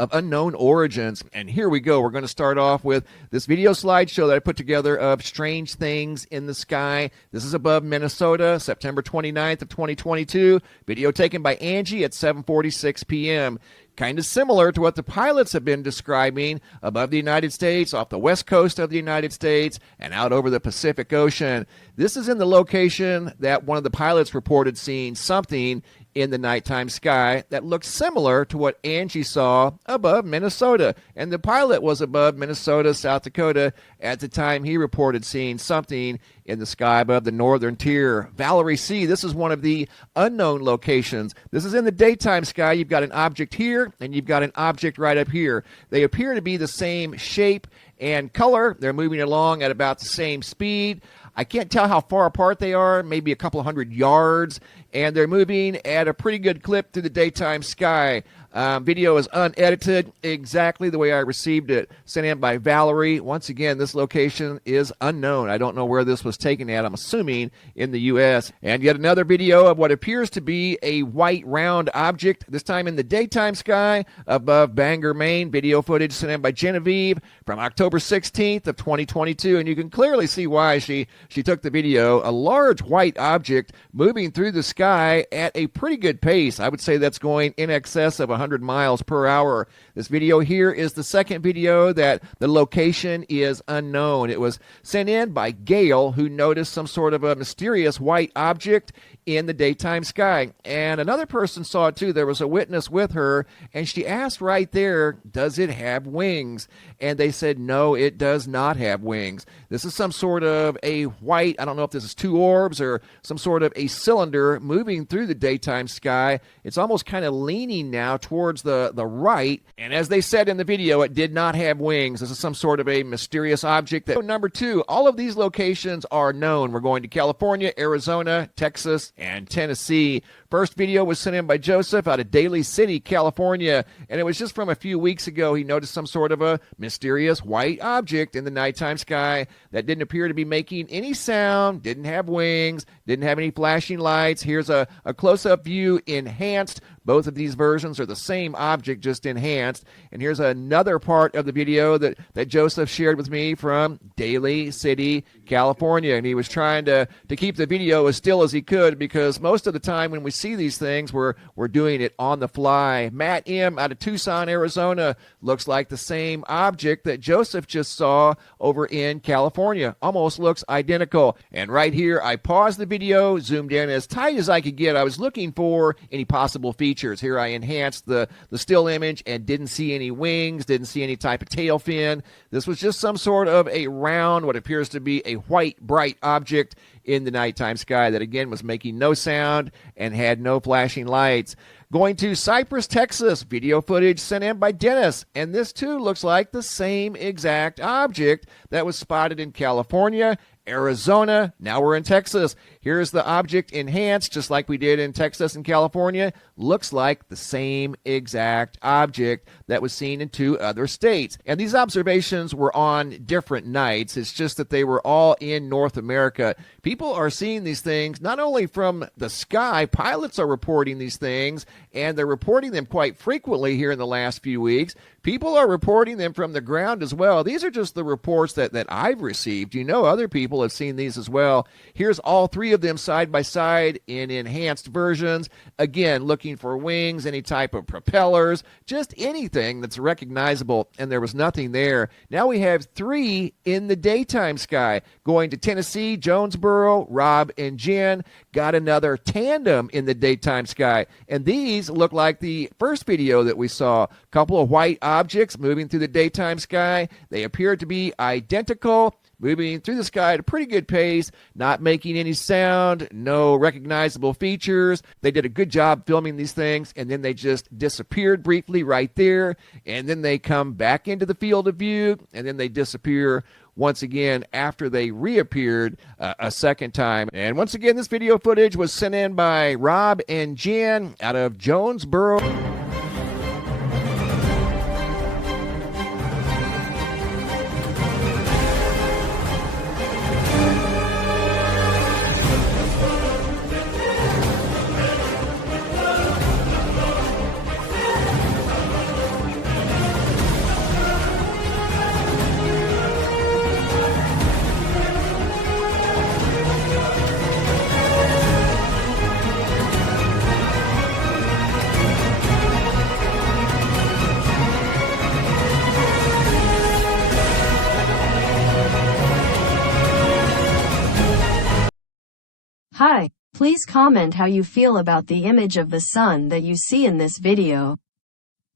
of unknown origins. And here we go. We're going to start off with this video slideshow that I put together of strange things in the sky. This is above Minnesota, September 29th of 2022. Video taken by Angie at 7:46 p.m. Kind of similar to what the pilots have been describing above the United States, off the west coast of the United States, and out over the Pacific Ocean. This is in the location that one of the pilots reported seeing something in the nighttime sky that looks similar to what Angie saw above Minnesota. And the pilot was above Minnesota, South Dakota at the time he reported seeing something in the sky above the northern tier. Valerie C., this is one of the unknown locations. This is in the daytime sky. You've got an object here, and you've got an object right up here. They appear to be the same shape and color. They're moving along at about the same speed. I can't tell how far apart they are, maybe a couple hundred yards, and they're moving at a pretty good clip through the daytime sky. Video is unedited, exactly the way I received it, sent in by Valerie. Once again, this location is unknown. I don't know where this was taken at. I'm assuming in the U.S. And yet another video of what appears to be a white round object, this time in the daytime sky above Bangor, Maine. Video footage sent in by Genevieve from October 16th of 2022. And you can clearly see why she took the video. A large white object moving through the sky at a pretty good pace. I would say that's going in excess of 100 miles per hour. This video here is the second video that the location is unknown. It was sent in by Gail, who noticed some sort of a mysterious white object in the daytime sky. And another person saw it too. There was a witness with her, and she asked right there, does it have wings? And they said, no, it does not have wings. This is some sort of a white, I don't know if this is two orbs or some sort of a cylinder moving through the daytime sky. It's almost kind of leaning now towards the right. And as they said in the video, it did not have wings. This is some sort of a mysterious object. Number two, all of these locations are known. We're going to California, Arizona, Texas, and Tennessee. First video was sent in by Joseph out of Daly City, California, and it was just from a few weeks ago. He noticed some sort of a mysterious white object in the nighttime sky that didn't appear to be making any sound, didn't have wings, didn't have any flashing lights. Here's a close-up view enhanced. Both of these versions are the same object, just enhanced. And here's another part of the video that Joseph shared with me from Daly City, California. And he was trying to keep the video as still as he could, because most of the time when we see these things, we're doing it on the fly. Matt M. out of Tucson, Arizona, looks like the same object that Joseph just saw over in California. Almost looks identical. And right here, I paused the video, zoomed in as tight as I could get. I was looking for any possible features. Here I enhanced the still image and didn't see any wings, didn't see any type of tail fin. This was just some sort of a round, what appears to be a white, bright object in the nighttime sky that, again, was making no sound and had no flashing lights. Going to Cypress, Texas, video footage sent in by Dennis, and this too looks like the same exact object that was spotted in California, Arizona. Now we're in Texas. Here's the object enhanced, just like we did in Texas and California. Looks like the same exact object that was seen in two other states. And these observations were on different nights. It's just that they were all in North America. People are seeing these things not only from the sky. Pilots are reporting these things, and they're reporting them quite frequently here in the last few weeks. People are reporting them from the ground as well. These are just the reports that I've received. You know, other people have seen these as well. Here's all three of them side by side in enhanced versions. Again, looking for wings, any type of propellers, just anything that's recognizable, and there was nothing there. Now we have three in the daytime sky. Going to Tennessee, Jonesboro, Rob and Jen got another tandem in the daytime sky. And these look like the first video that we saw. A couple of white objects moving through the daytime sky. They appear to be identical, moving through the sky at a pretty good pace, not making any sound, no recognizable features. They did a good job filming these things, and then they just disappeared briefly right there, and then they come back into the field of view, and then they disappear once again after they reappeared a second time. And once again, this video footage was sent in by Rob and Jen out of Jonesboro. Hi, please comment how you feel about the image of the sun that you see in this video.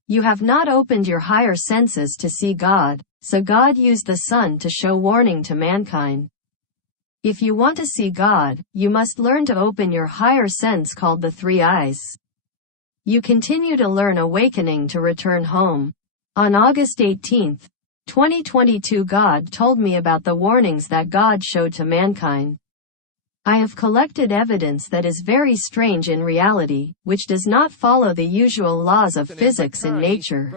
You have not opened your higher senses to see God, so God used the sun to show warning to mankind. If you want to see God, you must learn to open your higher sense called the three eyes. You continue to learn awakening to return home. On August 18, 2022, God told me about the warnings that God showed to mankind. I have collected evidence that is very strange in reality, which does not follow the usual laws of physics and nature.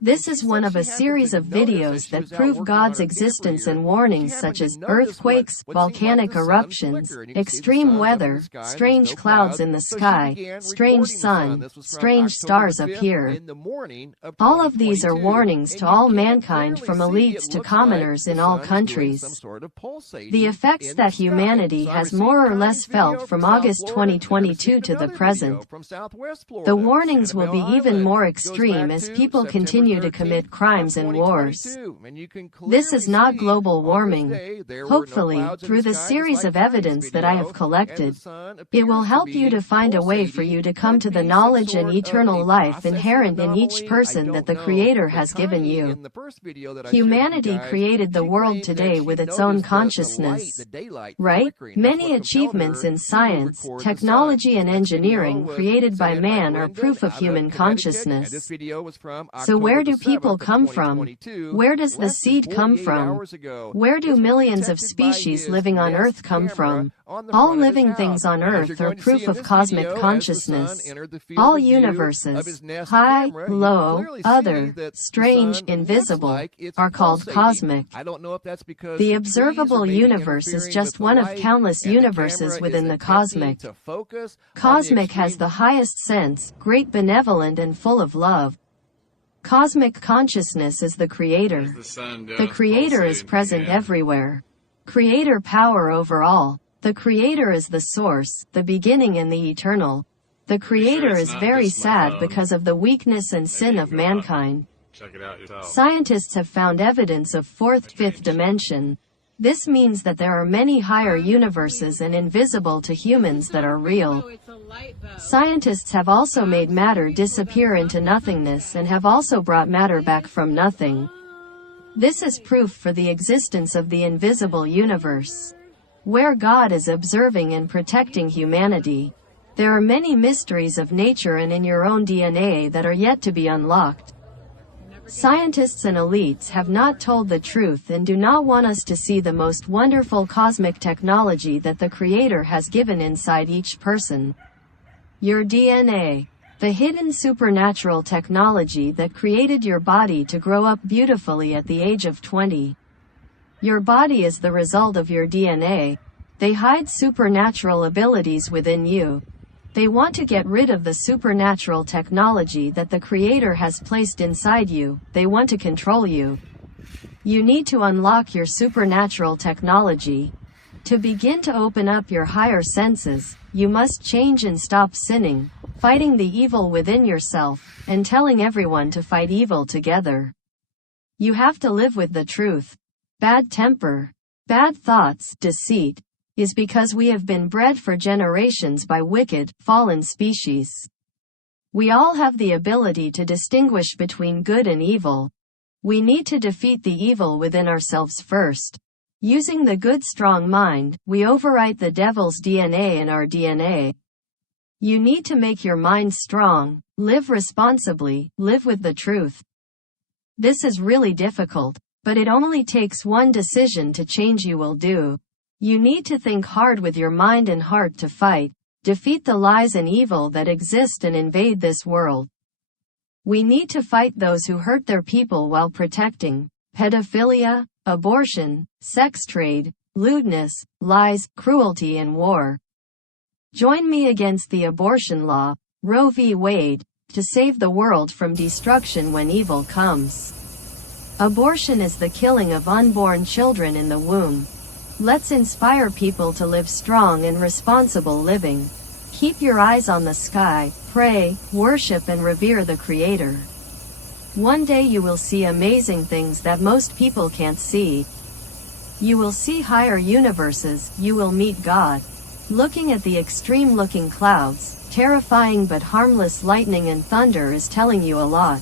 This is one of a series of videos that prove God's existence and warnings such as earthquakes, volcanic eruptions, extreme weather, strange clouds in the sky, strange sun, strange stars appear. All of these are warnings to all mankind from elites to commoners in all countries. The effects that humanity has more or less felt from August 2022 to the present. The warnings will be even more extreme as people continue to commit crimes and wars. This is not global warming. Hopefully, through the series of evidence that I have collected, it will help you to find a way for you to come to the knowledge and eternal life inherent in each person that the Creator has given you. Humanity created the world today with its own consciousness, right? Many achievements in science, technology and engineering created by man are proof of human consciousness. So where do people come from? Where does the seed come from? Where do millions of species living on Earth come from? All living things on Earth are proof of cosmic consciousness. All universes, high, low, other, strange, invisible, are called cosmic. The observable universe is just one of countless universes within the cosmic. Cosmic has the highest sense, great, benevolent and full of love. Cosmic consciousness is the Creator. The Creator is present everywhere. Creator power over all. The Creator is the source, the beginning and the eternal. The Creator is very sad because of the weakness and sin of mankind. Scientists have found evidence of fourth, fifth dimension. This means that there are many higher universes and invisible to humans that are real. Scientists have also made matter disappear into nothingness and have also brought matter back from nothing. This is proof for the existence of the invisible universe, where God is observing and protecting humanity. There are many mysteries of nature and in your own DNA that are yet to be unlocked. Scientists and elites have not told the truth and do not want us to see the most wonderful cosmic technology that the Creator has given inside each person. Your DNA. The hidden supernatural technology that created your body to grow up beautifully at the age of 20. Your body is the result of your DNA. They hide supernatural abilities within you. They want to get rid of the supernatural technology that the Creator has placed inside you. They want to control you. You need to unlock your supernatural technology. To begin to open up your higher senses, you must change and stop sinning, fighting the evil within yourself, and telling everyone to fight evil together. You have to live with the truth. Bad temper, bad thoughts, deceit, is because we have been bred for generations by wicked, fallen species. We all have the ability to distinguish between good and evil. We need to defeat the evil within ourselves first. Using the good strong mind, we overwrite the devil's DNA in our DNA. You need to make your mind strong, live responsibly, live with the truth. This is really difficult, but it only takes one decision to change. You will do. You need to think hard with your mind and heart to fight, defeat the lies and evil that exist and invade this world. We need to fight those who hurt their people while protecting pedophilia, abortion, sex trade, lewdness, lies, cruelty and war. Join me against the abortion law, Roe v. Wade, to save the world from destruction when evil comes. Abortion is the killing of unborn children in the womb. Let's inspire people to live strong and responsible living. Keep your eyes on the sky, pray, worship and revere the Creator. One day you will see amazing things that most people can't see. You will see higher universes, you will meet God. Looking at the extreme-looking clouds, terrifying but harmless lightning and thunder is telling you a lot.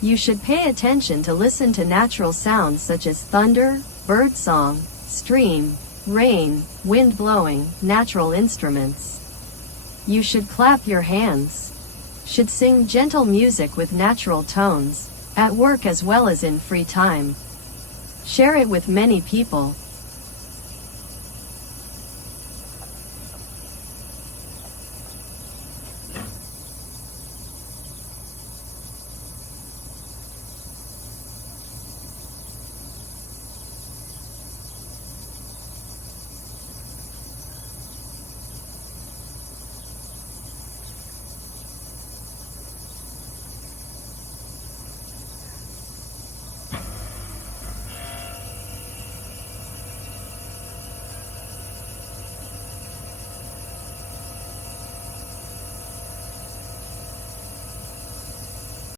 You should pay attention to listen to natural sounds such as thunder, birdsong, stream, rain, wind blowing, natural instruments. You should clap your hands. Should sing gentle music with natural tones, at work as well as in free time. Share it with many people.